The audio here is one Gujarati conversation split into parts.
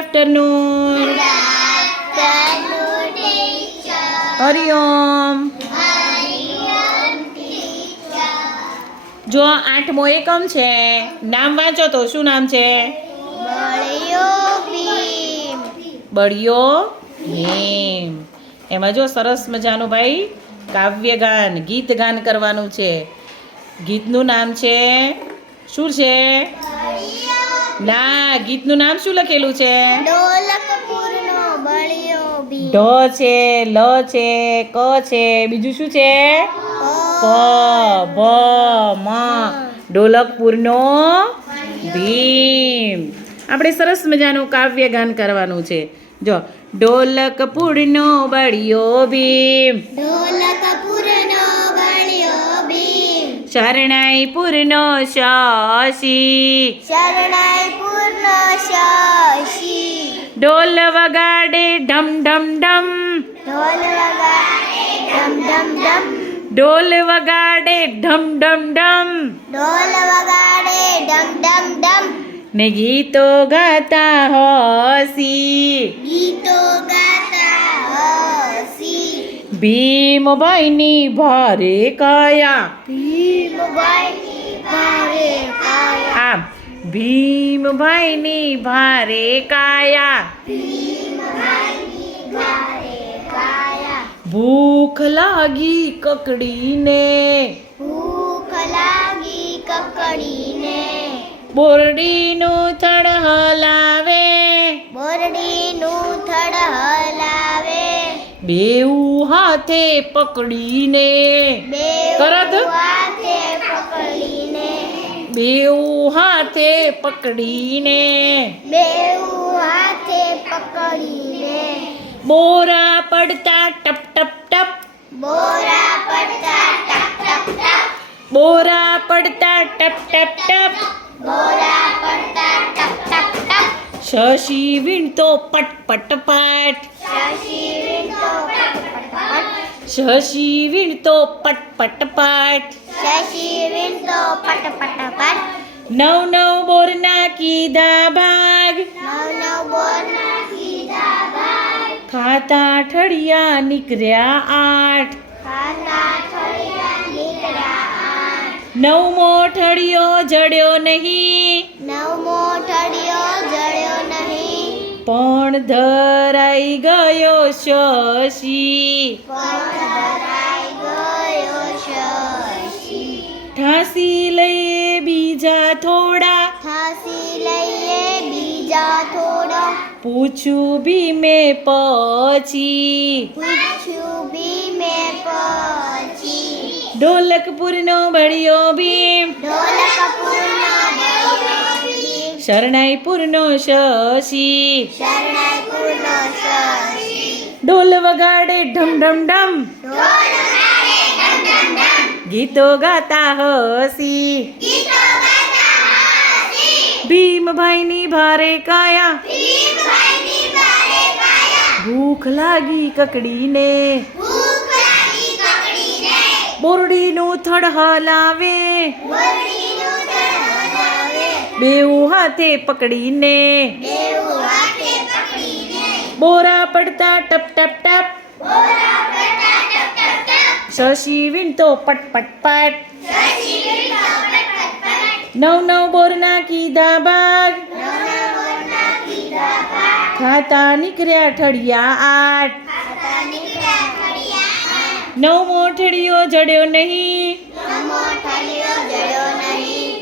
આફ્ટરનૂન. હરિઓમ જો આઠમો એકમ છે નામ વાંચો તો શું નામ છે? બળિયો હેમ એમાં જો સરસ મજાનું ભાઈ કાવ્ય ગાન ગીત ગાન કરવાનું છે. ગીતનું નામ છે શું છે? ના, ગીતનું નામ શું લખેલું છે? ઢ છે, લ છે, ક છે, બીજું શું છે? પ ભ મ. ઢોલકપુરનો ભીમ. આપણે સરસ મજાનું કાવ્ય ગાન કરવાનું છે. જો, ઢોલકપુરનો બળિયો ભીમ. બળિયો ભીમ શરણાઈપુરનો શરણાઈ પૂર્ણો શશી ઢોલ વગાડે ઢમ ઢમ ઢમ. ઢોલ વગાડે ઢમ ઢમ ઢમ. ઢોલ વગાડે ઢમ ઢમ ઢમ. ઢોલ વગાડે ઢમ ઢમ ઢમ. ને ગીતો ગાતા હસી ભીમભાઈની ભારે કાયા. ભીમભાઈની ભારે કાયા. આમ ભીમભાઈની ભારે કાયા. ભીમભાઈની ભારે કાયા. ભૂખ લાગી કકડીને. ભૂખ લાગી કકડીને. બોરડીનું થડ હલાવે બેઉ હાથે પકડીને. બેઉ તરત? હાથે પકડીને. બેઉ હાથે પકડીને. બેઉ હાથે પકડીને. બોરા પડતા ટપ ટપ ટપ. બોરા પડતા ટપ ટપ ટપ. બોરા પડતા ટપ ટપ ટપ. બોરા પડતા ટપ ટપ ટપ. શશી વીણતો પટ પટ પટ શશી વિંતો પટ શશી વીણતો પટ પટ પટ શશી વિંતો પટ પટ પટ નવ નવમો ઠળિયો જડ્યો નહીં નવમો ઠળિયો જળ્યો નહીં પણ ધરાઈ ગયો શશી પણ ધરાઈ ગયો શશી ઠાસી લઈએ બીજા થોડા થાસી લઈએ બીજા થોડા પૂછું બી મેં પછી પૂછ્યું બી મેં પછી ઢોલકપુરનો બળિયો ભીમ. શરણાઈપુરનો શશી. ઢોલ વગાડે ઢમ ઢમ ઢમ. ગીતો ગાતા હસી. ભીમભાઈની ભારે કાયા. ભૂખ લાગી કકડીને. કકડીને બોરડીનું થડ હલાવે બોરડીનું ધડ હલાવે બેઉ હાથે પકડીને. બેઉ હાથે પકડીને. બોરા પડતા ટપ ટપ ટપ. બોરા પડતા ટપ ટપ ટપ. શશી વીણતો પટ પટ પટ. શશી વિંતો પટ પટ પટ. નવ નવ બોરના કીધા ભાગ નવના બોરના કીધા ભાગ ખાતા નીકળ્યા ઠળિયા આઠ ખાતા નીકળ્યા ખડિયા આઠ નવમો ઠળિયો જડ્યો નહીં.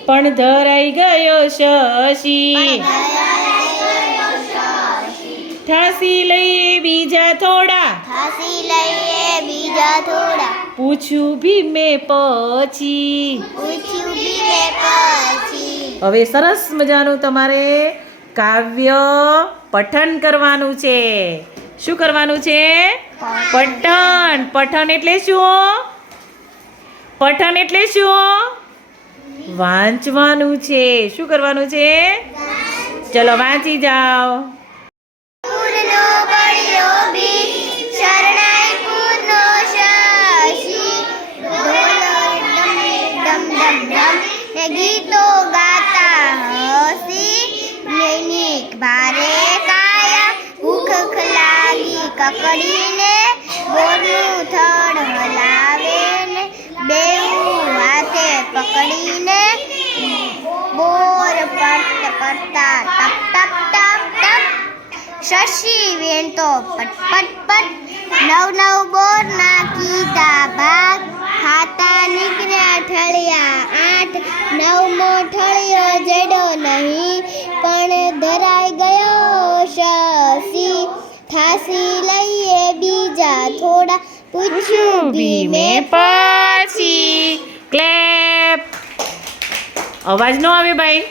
પણ ધરાઈ ગયો શશી. ઠાસી લઈએ બીજા થોડા. ખાસી લઈએ બીજા થોડા. પૂછ્યું ભીમે પછી. પૂછ્યું ભીમે મેં પછી. હવે સરસ મજાનું તમારે કાવ્ય પઠન કરવાનું છે. શું કરવાનું છે? પઠન. પઠન એટલે શું? પઠન એટલે શું? વાંચવાનું છે. શું કરવાનું છે? ચલો વાંચી જાઓ. પૂરનો કકડીને બોરનું થડ હલાવે ને બેઉ હાથે પકડીને બોર પટ પડતા ટપ ટપ ટપ ટપ. શશી વેણ તો પટ પટ પટ. નવ નવ બોર ના કીધા ભાગ. ખાતા નીકળ્યા થોડા પૂછ્યું ભીમે પછી ક્લેપ અવાજ ન આવે ભાઈ